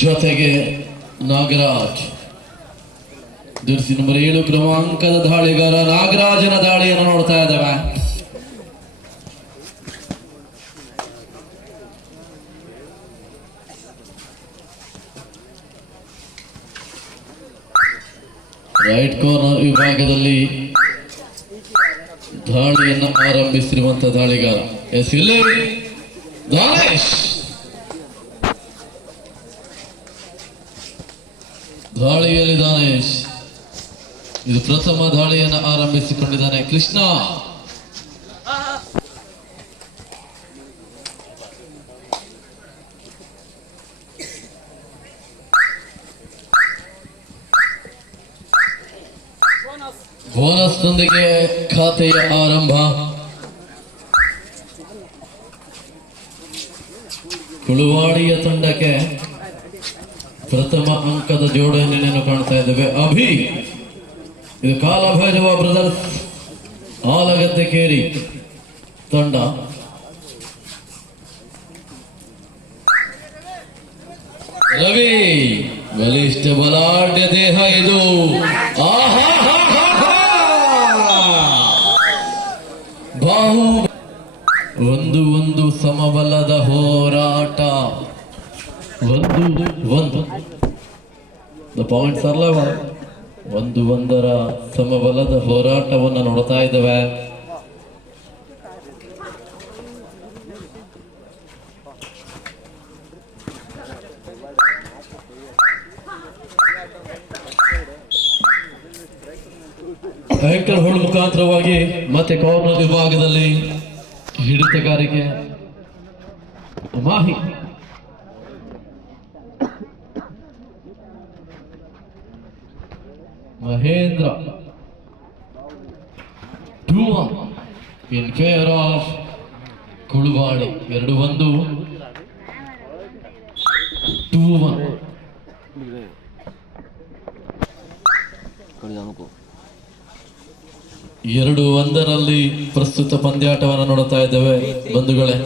ಜೊತೆಗೆ ನಾಗರಾಜ್, ದುರ್ಸಿ ನಂಬರ್ ಏಳು ಕ್ರಮಾಂಕದ ದಾಳಿಗಾರ ನಾಗರಾಜನ ದಾಳಿಯನ್ನು ನೋಡ್ತಾ ಇದ್ದಾವೆ. ರೈಟ್ ಕಾರ್ನರ್ ವಿಭಾಗದಲ್ಲಿ ದಾಳಿಯನ್ನು ಆರಂಭಿಸಿರುವಂತಹ ದಾಳಿಗಾರ. ಎಸ್ ಇಲ್ಲಿ ದಾನೇಶ್! ದಾನೇಶ್ ಇದು ಪ್ರಥಮ ದಾಳಿಯನ್ನು ಆರಂಭಿಸಿಕೊಂಡಿದ್ದಾನೆ. ಕೃಷ್ಣ! ಬೋನಸ್ನೊಂದಿಗೆ ಖಾತೆಯ ಆರಂಭ. ಕುಳುವಾಡಿಯ ತಂಡಕ್ಕೆ ಪ್ರಥಮ ಅಂಕದ ಜೋಡಣೆಯನ್ನು ಕಾಣ್ತಾ ಇದ್ದೇವೆ. ಅಭಿ, ಇದು ಕಾಲಭೈರವ ಬ್ರದರ್ಸ್ ಆಲಗದ್ದೆ ಕೇರಿ ತಂಡ. ರವಿ, ಬಲಿಷ್ಠ ಬಲಾಢ್ಯ ದೇಹ ಇದು! ಬಾಹು, ಒಂದು ಒಂದು ಸಮಬಲದ ಹೋರಾಟ. ಒಂದು ಒಂದು. ದ ಪಾಯಿಂಟ್ಸ್ ಅಲ್ಲವ ಒಂದು ಒಂದರ ಸಮಬಲದ ಹೋರಾಟವನ್ನು ನೋಡ್ತಾ ಇದ್ದೇವೆ. ಆಂಕರ್ ಹೋಲ್ ಮುಖಾಂತರವಾಗಿ ಮತ್ತೆ ಕಾರ್ನರ್ ವಿಭಾಗದಲ್ಲಿ ಹಿಡಿತಗಾರಿಕೆ. Mahi Mahendra. Two in favour of Kuluvadi ಎರಡು, ಒಂದು. ಟೂ ಒನ್ ಎರಡು, ಒಂದರಲ್ಲಿ ಪ್ರಸ್ತುತ ಪಂದ್ಯಾಟವನ್ನು ನೋಡುತ್ತಾ ಇದ್ದೇವೆ. ಬಂಧುಗಳೇ,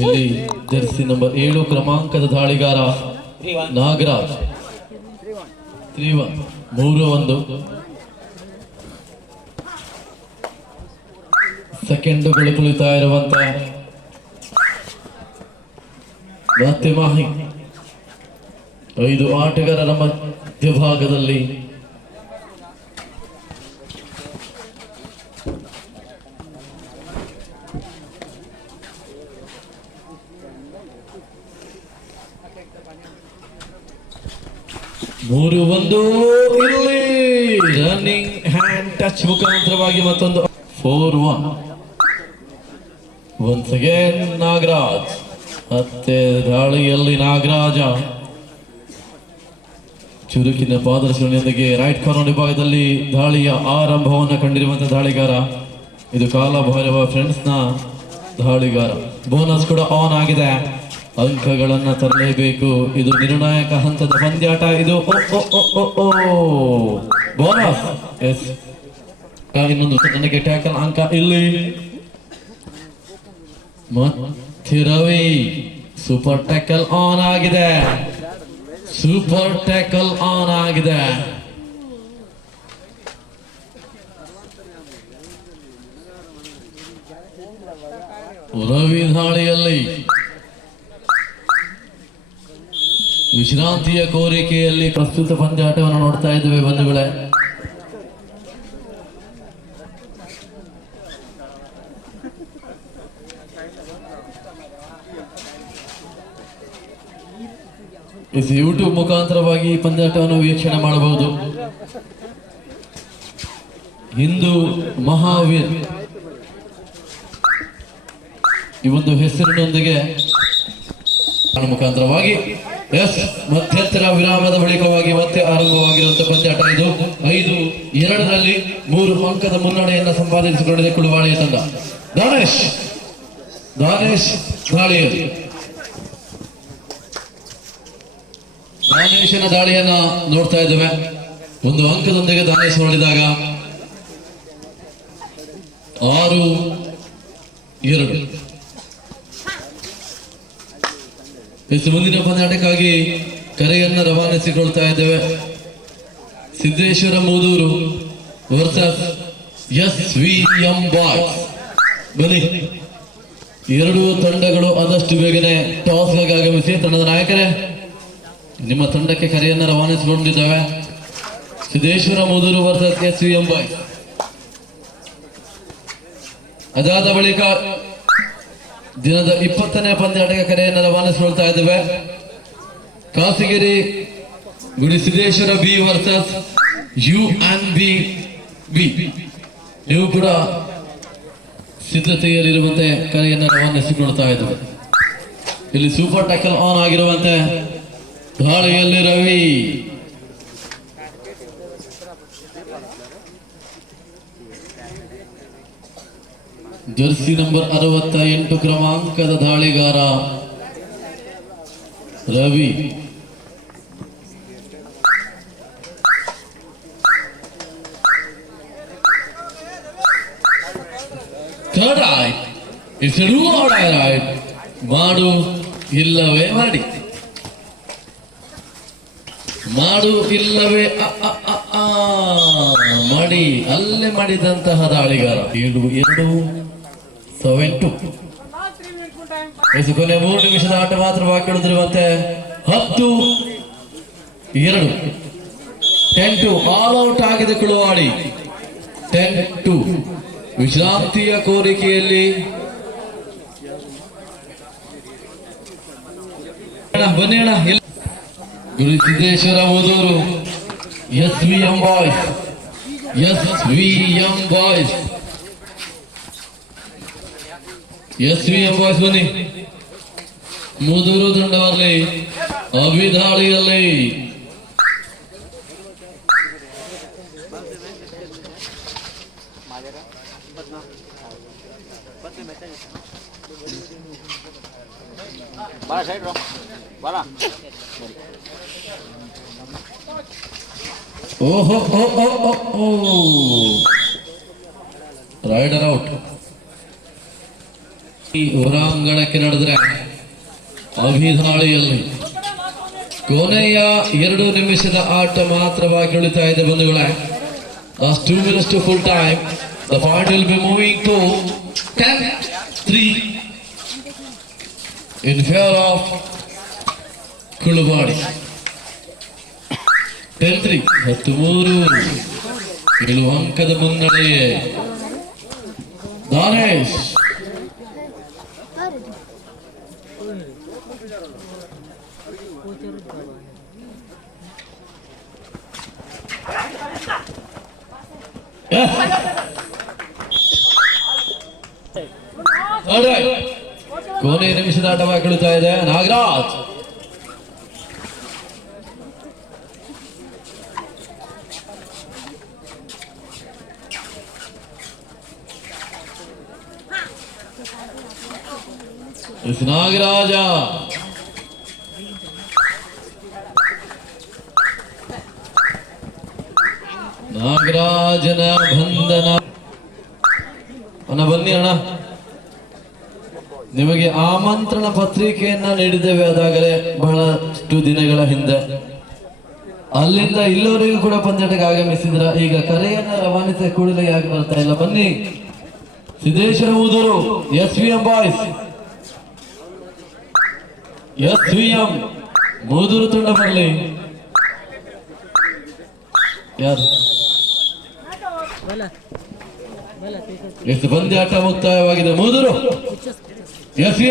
ಇಲ್ಲಿ ಜರ್ಸಿ ನಂಬರ್ ಏಳು ಕ್ರಮಾಂಕದ ದಾಳಿಗಾರ ನಾಗರಾಜ್. Three, one. ಮೂರು ಒಂದು ಸೆಕೆಂಡುಗಳು ಕುಳಿತಾ ಇರುವಂತ ಮಾಹಿ ಐದು ಆಟಗಾರರ ಮಧ್ಯಭಾಗದಲ್ಲಿ ಮೂರು ಒಂದು, ಇಲ್ಲಿ ರನ್ನಿಂಗ್ ಹ್ಯಾಂಡ್ ಟಚ್ ಮುಖಾಂತರವಾಗಿ ಮತ್ತೊಂದು. Four one once again Nagaraj. ಮತ್ತೆ ದಾಳಿಯಲ್ಲಿ ನಾಗರಾಜ. ಚುರುಕಿನ ಪಾದರ್ಶನೆಯೊಂದಿಗೆ ರೈಟ್ ಕಾರ್ನರ್ ವಿಭಾಗದಲ್ಲಿ ದಾಳಿಯ ಆರಂಭವನ್ನು ಕಂಡಿರುವಂತಹ ದಾಳಿಗಾರ. ಇದು ಕಾಲಭೈರವ ಫ್ರೆಂಡ್ಸ್ನ ದಾಳಿಗಾರ. ಬೋನಸ್ ಕೂಡ ಆನ್ ಆಗಿದೆ. ಅಂಕಗಳನ್ನ ತರಲೇಬೇಕು. ಇದು ನಿರ್ಣಾಯಕ ಹಂತದ ಪಂದ್ಯಾಟ. ಇದು. ಬೋನಸ್ ಎಸ್ ಇನ್ನೊಂದು ನನಗೆ ಟ್ಯಾಕಲ್ ಅಂಕ ಇಲ್ಲಿ. ರವಿ. ಸೂಪರ್ ಟ್ಯಾಕಲ್ ಆನ್ ಆಗಿದೆ. ಸೂಪರ್ ಟ್ಯಾಕಲ್ ಆನ್ ಆಗಿದೆ. ರವಿ ದಾಳಿಯಲ್ಲಿ. ವಿಶ್ರಾಂತಿಯ ಕೋರಿಕೆಯಲ್ಲಿ ಪ್ರಸ್ತುತ ಪಂದ್ಯಾಟವನ್ನು ನೋಡ್ತಾ ಇದ್ದೇವೆ ಬಂಧುಗಳೇ. ಇದು ಯೂಟ್ಯೂಬ್ ಮುಖಾಂತರವಾಗಿ ಈ ಪಂದ್ಯಾಟವನ್ನು ವೀಕ್ಷಣೆ ಮಾಡಬಹುದು. ಹಿಂದೂ ಮಹಾವೀರ್. ಈ ಒಂದು ಹೆಸರಿನೊಂದಿಗೆ ಮುಖಾಂತರವಾಗಿ ಎಸ್, ಮಧ್ಯಂತರ ವಿರಾಮದ ಬಳಿಕವಾಗಿ ಮತ್ತೆ ಆರಂಭವಾಗಿರುವಂತಹ ಪಂದ್ಯಾಟ ಇದು. ಐದು, ಎರಡರಲ್ಲಿ ಮೂರು ಅಂಕದ ಮುನ್ನಡೆಯನ್ನ ಸಂಪಾದಿಸಿಕೊಂಡಿದೆ ಕುಳುವಾಳಿಯ ತಂಡ. ದಾನೇಶ್ ದಾನೇಶ್ ದಾಳಿಯಲ್ಲಿ. ದಾನೇಶನ ದಾಳಿಯನ್ನ ನೋಡ್ತಾ ಇದ್ದೇವೆ. ಒಂದು ಅಂಕದೊಂದಿಗೆ ದಾನೇಶ್ ನೋಡಿದಾಗ ಆರು, ಎರಡು. ಎಸ್ ಮುಂದಿನ ಪಂದ್ಯಾಟಕ್ಕಾಗಿ ಕರೆಯನ್ನು ರವಾನಿಸಿಕೊಳ್ತಾ ಇದ್ದೇವೆ. Siddeshwara Mudooru versus S V M boys ಬನ್ನಿ. ಎರಡೂ ತಂಡಗಳು ಆದಷ್ಟು ಬೇಗನೆ ಟಾಸ್ಗಾಗಿ ಆಗಮಿಸಿ ತಂಡದ ನಾಯಕರೇ, ನಿಮ್ಮ ತಂಡಕ್ಕೆ ಕರೆಯನ್ನು ರವಾನಿಸಿಕೊಂಡಿದ್ದೇವೆ Siddeshwara Mudooru versus S V M boys ಅದಾದ ಬಳಿಕ ದಿನದ ಇಪ್ಪತ್ತನೇ ಪಂದ್ಯಾಟಕ್ಕೆ ಕರೆಯನ್ನು ರವಾನಿಸಿಕೊಳ್ತಾ ಇದ್ದೇವೆ. Gudi Siddeshwara B versus U on B B. ನೀವು ಕೂಡ ಸಿದ್ಧತೆಯಲ್ಲಿರುವಂತೆ ಕರೆಯನ್ನು ರವಾನಿಸಿಕೊಳ್ತಾ ಇದ್ದೇವೆ. ಇಲ್ಲಿ ಸೂಪರ್ ಟ್ಯಾಕಲ್ ಆನ್ ಆಗಿರುವಂತೆ ಗಾಳಿಯಲ್ಲಿ ರವಿ. ಜರ್ಸಿ ನಂಬರ್ ಅರವತ್ತ ಎಂಟು ಕ್ರಮಾಂಕದ ದಾಳಿಗಾರ ರವಿ. ಮಾಡು, ಇಲ್ಲವೇ ಮಾಡಿ. ಮಾಡು, ಇಲ್ಲವೇ. ಮಾಡಿ. ಅಲ್ಲೇ ಮಾಡಿದಂತಹ ದಾಳಿಗಾರ. ಏಳು ಎರಡು. Seven two. ಕೊನೆ ಮೂರು ನಿಮಿಷದ ಆಟ ಮಾತ್ರ ಬಾಕಿ ಮತ್ತೆ ಹತ್ತು, ಎರಡು. ಟೆನ್ ಟು ಆಲ್ ಔಟ್ ಆಗಿದೆ ಕುಳುವಾಡಿ. ಟೆನ್ ಟು ವಿಶ್ರಾಂತಿಯ ಕೋರಿಕೆಯಲ್ಲಿ ಬನ್ನಿ ಗುರು ಸಿದ್ದೇಶ್ವರ ಓದೋರು. S V M boys. S V M boys. S V M boys ಬನ್ನಿ ಮುದೂರು ತಂಡ ಬರಲಿ ಅಭಿದಾಳಿಯಲ್ಲಿ ಬಾಳ ಸೈಡ್ ಬಾಳ ಓಹೋ ಓ ಓ ಓ ಓ ರೈಡರ್ ಔಟ್ ಈ ಹೊರಾಂಗಣಕ್ಕೆ ನಡೆದ್ರೆ ಅಭಿದಾಳಿಯಲ್ಲಿ ಕೊನೆಯ ಎರಡು ನಿಮಿಷದ ಆಟ ಮಾತ್ರವಾಗಿ ಉಳಿತಾ ಇದೆ ಬಂಧುಗಳೇ. Last two minutes to full time the point will be moving to ten three in favour of Kulubadi ten three ಹತ್ತು ಮೂರು ಏಳು ಅಂಕದ ಮುನ್ನಡೆ ದಾನೇಶ್ ಕೊನೆ ನಿಮಿಷದ ಆಟ ಬಾಕಿಳುತ್ತಾ ಇದೆ. ನಾಗರಾಜ್. ನಾಗರಾಜ. ನಾಗರಾಜನ ಬಂಧನ. ಅಣ್ಣ, ಬನ್ನಿ ಅಣ್ಣ. ನಿಮಗೆ ಆಮಂತ್ರಣ ಪತ್ರಿಕೆಯನ್ನ ನೀಡಿದ್ದೇವೆ ಅದಾಗಲೇ ಬಹಳಷ್ಟು ದಿನಗಳ ಹಿಂದೆ. ಅಲ್ಲಿಂದ ಇಲ್ಲೋರಿಗೂ ಕೂಡ ಪಂದ್ಯಟಕ್ಕೆ ಆಗಮಿಸಿದ್ರ. ಈಗ ಕರೆಯನ್ನ ರವಾನಿಸಿದ ಕೂಡಲೇ ಯಾಕೆ ಬರ್ತಾ ಇಲ್ಲ? ಬನ್ನಿ. Siddeshwara ಊದರು S V M boys. S V M Mudooru ತುಂಡ ಬರಲಿ. ಯಾರು? ಎಷ್ಟು ಪಂದ್ಯಾಟ ಮುಕ್ತಾಯವಾಗಿದೆ ಮೂದರು ಎಸ್